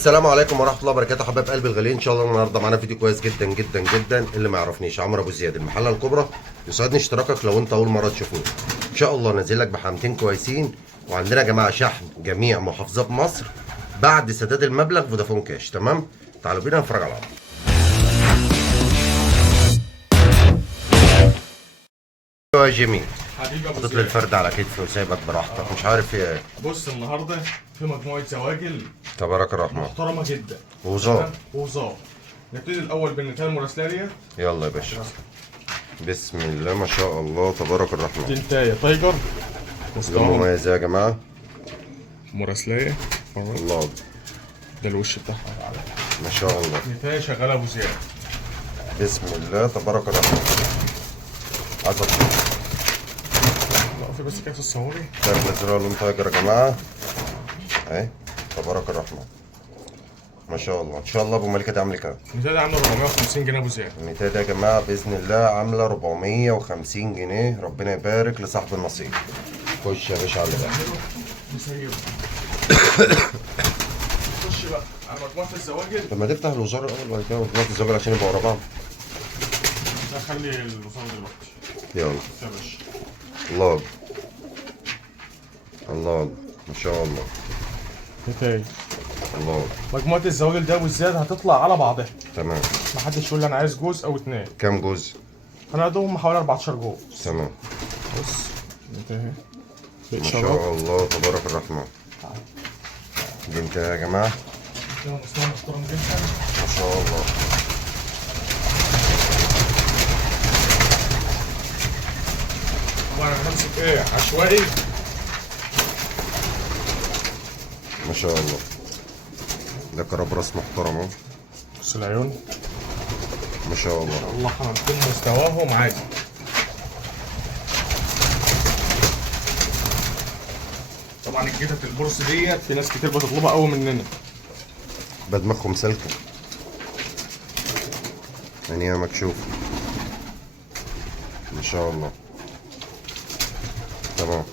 السلام عليكم ورحمه الله وبركاته حبايب قلبي الغاليين. ان شاء الله النهارده معانا فيديو كويس جدا جدا جدا. اللي ما يعرفنيش، عمرو ابو زياد، المحله الكبرى. يسعدني اشتراكك لو انت اول مره تشوفوني. ان شاء الله نازل لك بحمتين كويسين. وعندنا يا جماعه شحن جميع محافظات مصر بعد سداد المبلغ فودافون كاش. تمام، تعالوا بينا نتفرج على بعض. يا جميل حبيبي ابو حاطط لي زياد، الفرد على كتفي وسايبك براحتك، مش عارف ايه. بص النهارده في مجموعه زواجل تبارك الرحمن. محترمه جدا وزار. وزار. نبتدي الاول بالنتايه المراسليه دي. يلا يا باشا، بسم الله ما شاء الله تبارك الرحمن. دي نتايه تايجر يوم مميز يا جماعه. مراسليه. الله ده الوش بتاعها ما شاء الله. نتايه شغاله ابو زياد. بسم الله تبارك الرحمن. عايز اطلع وقفي بس كده في الصوري. شايف الازرار لون تايجر يا جماعه اهي. تبارك الرحمن ما شاء الله. ان شاء الله ابو ملكه دي عامله كام؟ النتايه دي عامله 450 جنيه ابو زياد. النتايه دي يا جماعه باذن الله عامله 450 جنيه. ربنا يبارك لصاحب النصيب. خش يا باشا على اللي بقى. نسيبه. خش بقى على مجموعه الزواجل. لما تفتح الوزاره الاول وبعد كده مجموعه الزواج عشان يبقوا ورا بعض. ده خلي الوصول دلوقتي. يلا يا باشا. الله أكبر. الله أكبر. ما شاء الله. نتايه الله أكبر. مجموعه الزواجل ده ابو زياد هتطلع على بعضها. تمام. محدش يقول لي انا عايز جوز او اتنين. كام جزء؟ انا عندهم حوالي 14 جوز. تمام. بص انتهى. ما شاء الله تبارك الرحمن. دي انت يا جماعه مصنوع محترم جدا. ما شاء الله. طبعا انا همسك ايه عشوائي. ما شاء الله. ده كربراس محترم اهو. بص العيون. ما شاء الله. الله حمدتهم مستواهم عادي. طبعا الجتت البورس ديت في ناس كتير بتطلبها قوي مننا. بدماغهم سالكه، عينيها مكشوفه. ما شاء الله. تمام.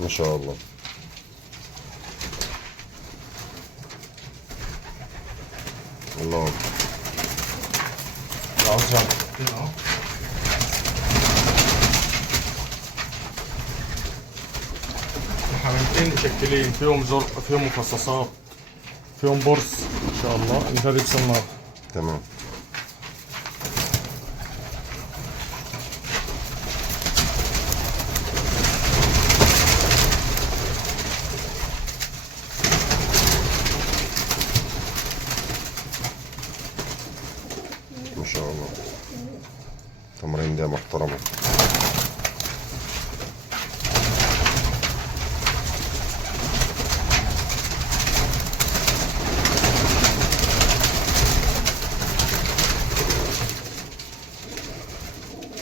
ما شاء الله. الله أكبر. العظام كده اهو. الحمامتين مشكلين فيهم زرق فيهم مفصصات فيهم برص ان شاء الله. انت دي بسنار. تمام. ما شاء الله. تمرين ده محترمة.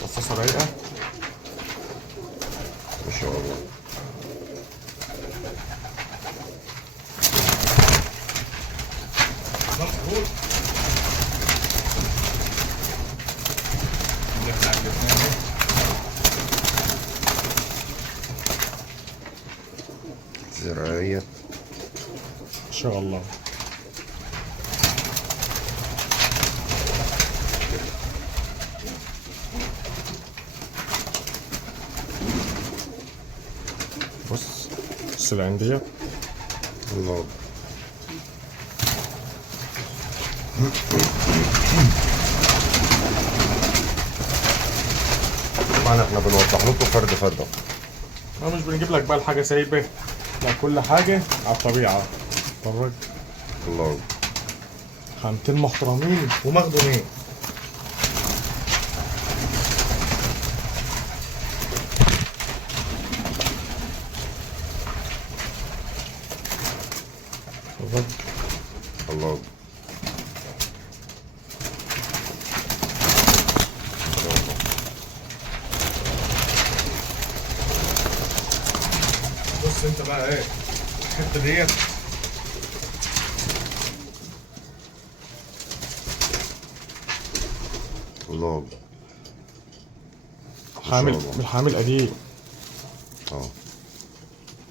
مفصصة رايقة. ما شاء الله. مظبوط. زراعية. ان شاء الله. بص العين ديت. الله أكبر. طبعا احنا بنوضح لكم فرد فرد. انا مش بنجيب لك بقى الحاجة سايبة، لا كل حاجة على الطبيعة. اتفرج. الله أكبر. خامتين محترمين ومخدومين. الله أكبر. بص انت بقى ايه الحته ديت الله. حامل الله. من حامل قديم اه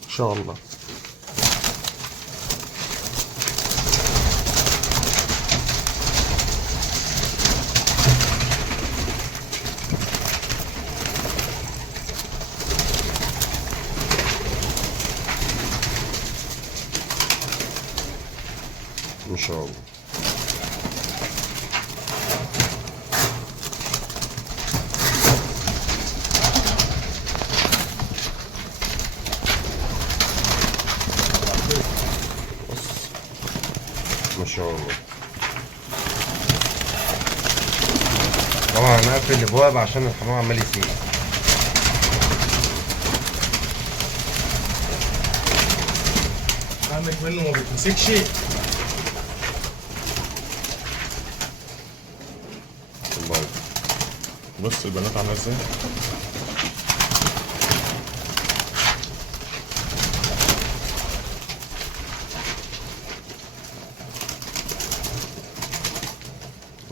ان شاء الله. ان شاء الله. ما شاء الله. طبعا انا هقفل الابواب عشان الحمام عمال يسيل. عندك منه ما بيتمسكش. الله. بص البنات عامله ازاي.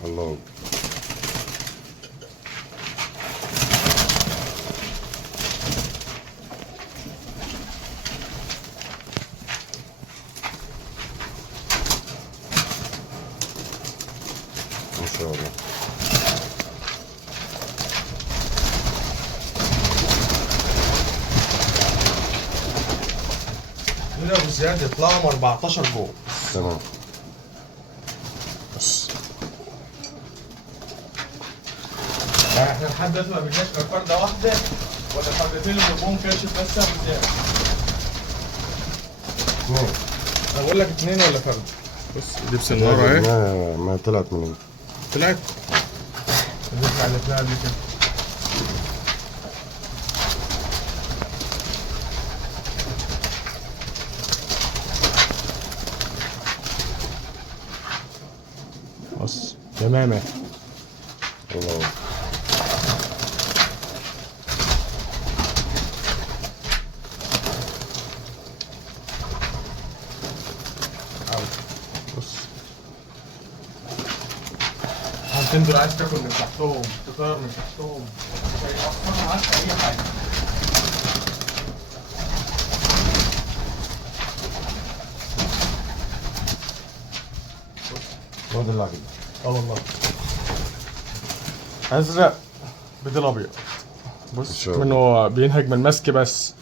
الله. ما شاء الله. دول يا ابو زياد يطلعهم 14 جول. تمام. بس يعني احنا لحد دلوقتي ما بنجاش غير فرده واحده ولا فردتين اللي بيبقوا كاشف بس يا ابو زياد. اثنين. انا بقول لك اتنين ولا فرده. بص لبس النار اهي ما طلعت من هنا. طلعت. نرجع اللي طلع قبل كده. بص تمام. الله. بص عارفين دول عايز تاكل من تحتهم تطير من تحتهم مش هيأثروا معاك في اي حاجه. خد اللي عجبك. اه والله ازرق بدل ابيض. بص شو. منه بينهج من المسك بس.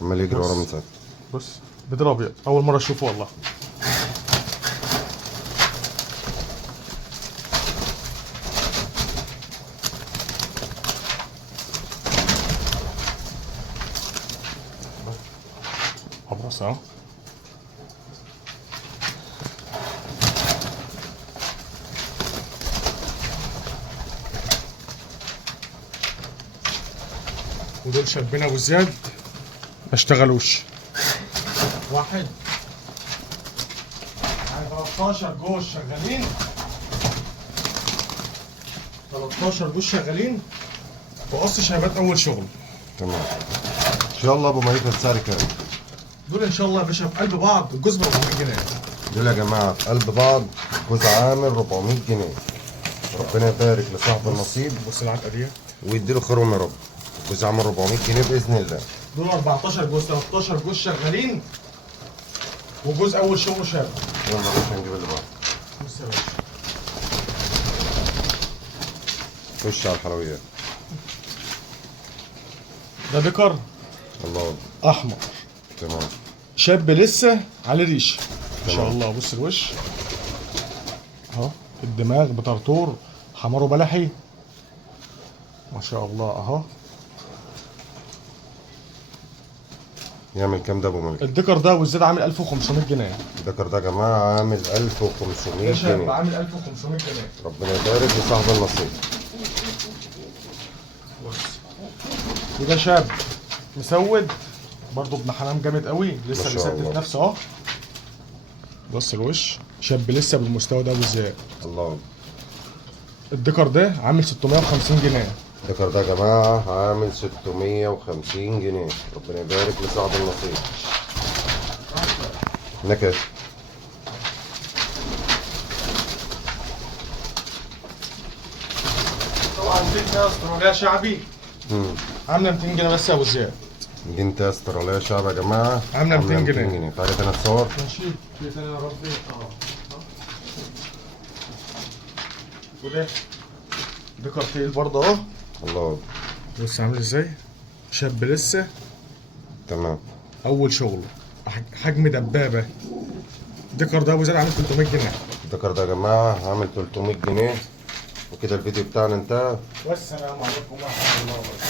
عمال يجري ورا بص. من ساعتها. بص بدل ابيض اول مره اشوفه والله. ابرص اهو. ودول شابين ابو زياد ما اشتغلوش. واحد يعني 13 جوز شغالين. 13 جوز شغالين وقص شهبات اول شغل. تمام. ان شاء الله ابو مليكه السعر كام؟ دول ان شاء الله يا باشا في قلب بعض الجوز ب 400 جنيه. دول يا جماعه في قلب بعض جوز عامل 400 جنيه. ربنا يبارك لصاحب النصيب بص العتقه ديت ويديله خيرهم يا رب. جوز عامل 400 جنيه باذن الله. دول 14 جوز 13 جوز شغالين وجوز اول شغل شاب. يلا يا باشا نجيب اللي بعده. بص يا باشا خش على الحلويات. ده بكر الله. احمر تمام. شاب لسه على ريش ما شاء تمام. الله. بص الوش اهو الدماغ بطرطور حمار وبلحي ما شاء الله اهو. يعمل كام ده ابو ملك؟ الدكر ده والزيت عامل 1500 جنيه. الدكر ده يا جماعه عامل 1500 ده شاب جنيه. عامل 1500 جنيه. ربنا يبارك لصاحب النصيب. بص وده شاب مسود برضه ابن حمام جامد قوي لسه ما شاء بيثبت الله. نفسه اهو. بص الوش شاب لسه بالمستوى ده بالذات. الله. الدكر ده عامل 650 جنيه. الدكر ده يا جماعه عامل 650 جنيه. ربنا يبارك لصاحب النصيب. نكد. دي استراليا شعبي عامله 200 جنيه بس يا ابو زياد. دي انت استرالية شعب يا جماعة، عاملة 200 جنيه. تعالى كده نتصور. ماشي. في ثانيه يا ربي. وده ده كارتيل برضه اهو. الله. بص عامل ازاي؟ شاب لسه تمام. اول شغله، حجم دبابه. الديكر ده ابو زياد عامل 300 جنيه. الدكر ده يا جماعة عامل 300 جنيه. وكده الفيديو بتاعنا انتهى. والسلام عليكم ورحمه الله وبركاته.